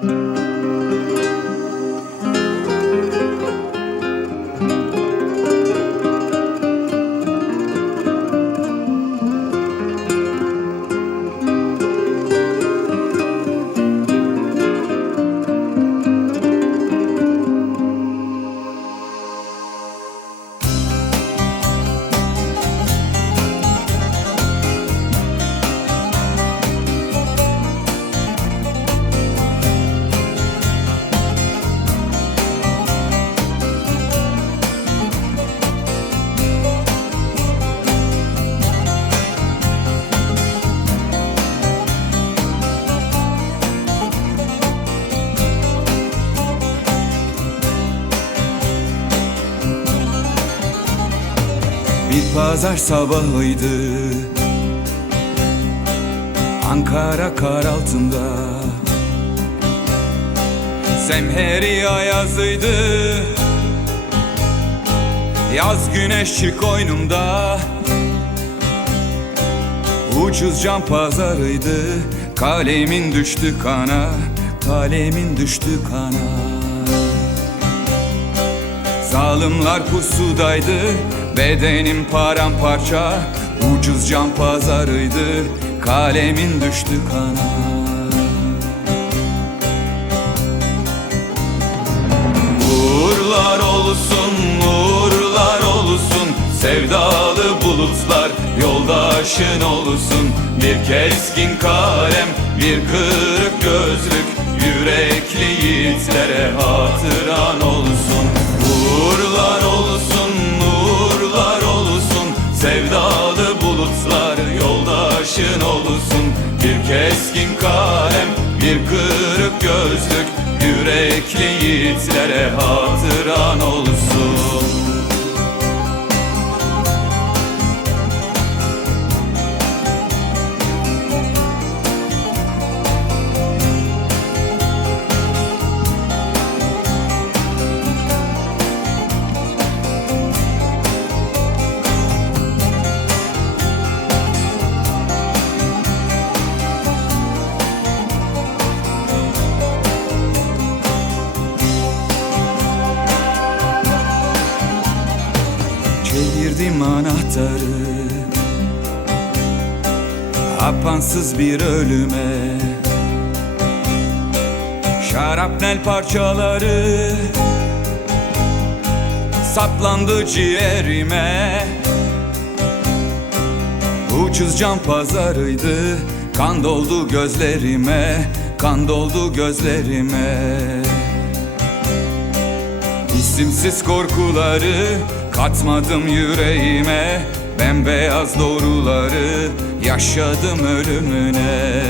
Música Bir pazar sabahıydı. Ankara kar altında. Semheri ayazıydı. Yaz güneşi koynumda. Ucuz cam pazarıydı. Kalemin düştü kana Kalemin düştü kana. Zalimler pusudaydı Bedenim paramparça Ucuz cam pazarıydı Kalemin düştü kana. Uğurlar olsun, uğurlar olsun Sevdalı bulutlar yoldaşın olsun. Bir keskin kalem, bir kırık gözlük Yürekli yiğitlere hatıran Sevdalı bulutlar yoldaşın olsun. Bir keskin kalem, bir kırık gözlük Yürekli yiğitlere hatıran Çevirdim anahtarı. Apansız bir ölüme. Şarapnel parçaları. Saplandı ciğerime. Ucuz cam pazarıydı. Kan doldu gözlerime. Kan doldu gözlerime İsimsiz korkuları katmadım yüreğime Bembeyaz doğruları yaşadım ölümüne.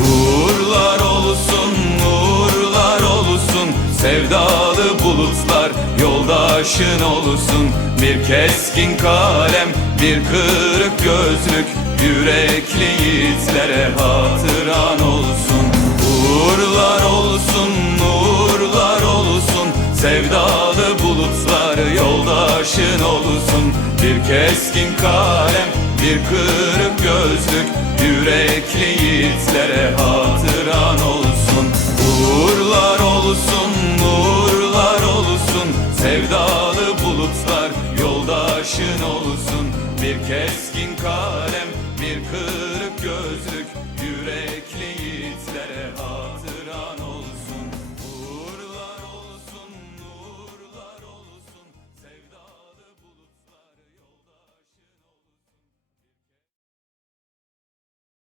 Uğurlar olsun, uğurlar olsun Sevdalı bulutlar yoldaşın olsun. Bir keskin kalem, bir kırık gözlük Yürekli yiğitlere hatıran olsun Uğurlar olsun, uğurlar olsun. Sevdalı bulutlar yoldaşın olsun. Bir keskin kalem, bir kırık gözlük. Yürekli yiğitlere hatıran olsun. Uğurlar olsun, uğurlar olsun. Sevdalı bulutlar yoldaşın olsun. Bir keskin kalem, Kırık gözlük yürekli yiğitlere hatır.